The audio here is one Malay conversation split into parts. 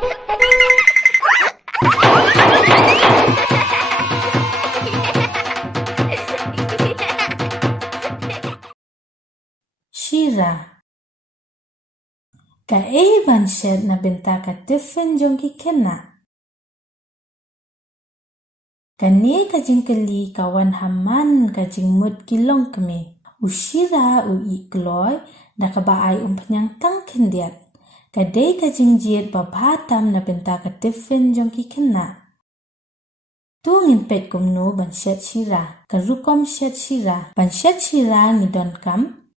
Shira. Ka ban shed na benta ka tiffen jongki kena. Kani ka jingkeli kawan haman ka jingmut kilong kami. Ushira ikloy da ka baay penyang tang kendiat. Kadai ka jingjiet babatam na benta ka tiffen jongki kena. Tungin pet kumno ban shed shira. Karukom shed shira. Ban shed shira ngidon kam.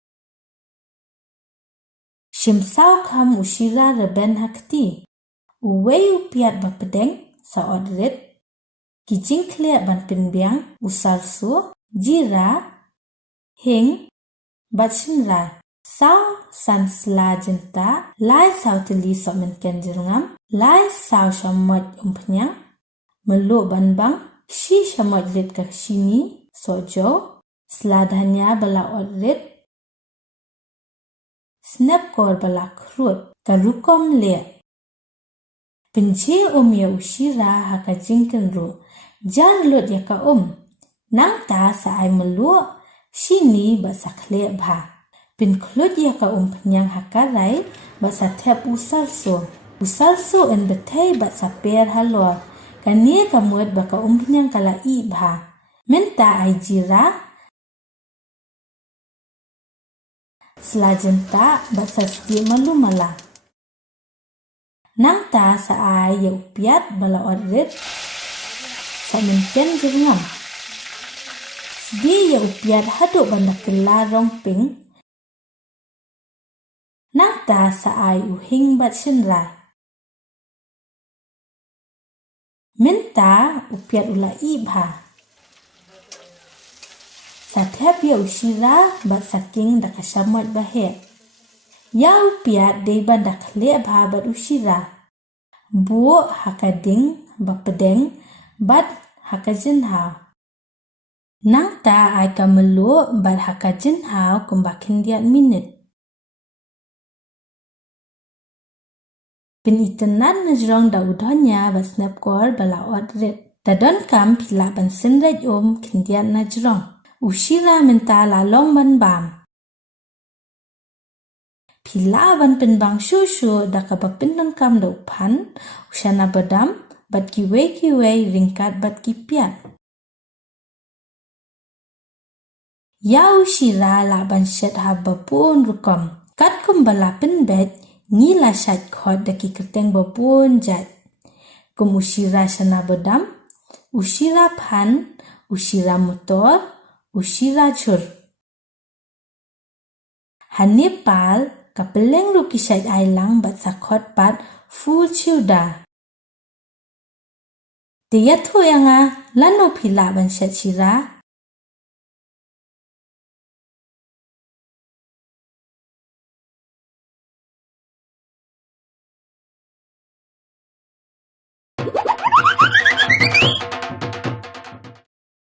Shimsaw kam ushira reben hakti. Uwei upiat bapedeng sa odrit. Kijing kle ban pinbiang usarsu jira hing batsinra. Saw san sla jenta lai saw teli so menken jirngam. Lai saw shamot penyang. Melu banbang shi shamot lit kakshini sojo. Sladhanya bala odrit. Snap kor bala krut karukom le. Penje ya ushira haka jingkenru. Jar lut ya ka Nang ta sa ay melu shini basakle bha. Pin klut ya ka penyang hakarai basa tep usarso. Usarso en betay basa per halor. Kani kamut baka penyang kala bha. Menta ay jira. Selajenta basa ski malu mala. Nang ta sa ay ya upiat bala odrit sa menken jirngam. Sdi ya upiat haduk banda kela romping. Nang ta sa ay uhing bat shinra. Minta upiat ula ibha. Sa tep ya ushira bat saking dakasamot bahe. Ya upiat day banda kle bha bat ushira. Bu hakading bapedeng bat hakajinhaw. Nang ta ay kamelu bat hakajinhaw kumbakin diat minit. Pinitenan na jrong da udonya bat snapkor bala odrit. Dadon kam pila ban sinraj kindiat na jrong. Ushira minta lalong ban bam. Pila ban pinbang shushu da kabapindon kam da upan. Ushana badam bat kiwe ringkat bat kipiat. Ya ushira la ban shed habapun rukom. Kat kumbala pinbet ngila syat khot da kiketeng babun jat. Kum ushira shana badam. Ushira pan. Ushira motor. Ushira chur. Hanipal kapeleng rukishat ailang bat sakot pat full chuda. Dia tu yang lano pila ban shed shira.